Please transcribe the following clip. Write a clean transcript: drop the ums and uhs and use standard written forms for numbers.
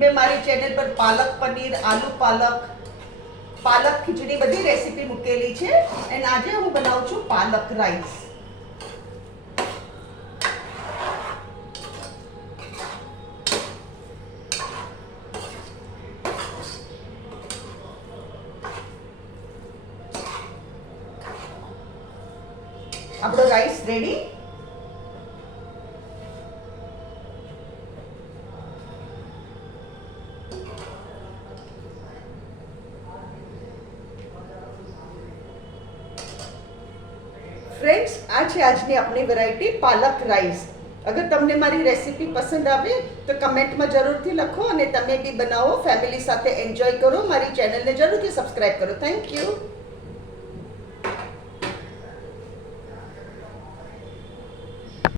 મેં મારી ચેનલ પર પાલક પનીર, આલુ પાલક, પાલક ખીચડી બધી રેસીપી મૂકેલી છે અને આજે હું બનાવું છું પાલક રાઈસ. આપણો રાઈસ રેડી. ફ્રેન્ડ્સ, આ છે આજની આપણી વેરાયટી પાલક રાઈસ. અગર તમને મારી રેસીપી પસંદ આવે તો કમેન્ટમાં જરૂરથી લખો અને તમે બી બનાવો, ફેમિલી સાથે એન્જોય કરો. મારી ચેનલને જરૂરથી સબસ્ક્રાઈબ કરો. Thank you.